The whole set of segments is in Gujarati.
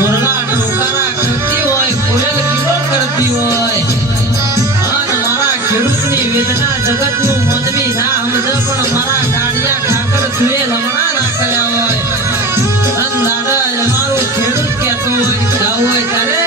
મોરલા ટોકારા કરતી હોય કોયલ કિલો કરતી હોય અને મારા ખેડૂતની વેદના જગતનું મોદવી ના સમજે પણ મારા કાળિયા ઠાકર તુએ લમણા ના કર્યા હોય અન દાદા મારું ખેડૂત કહેતો હોય ગાવ હોય ત્યારે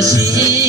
see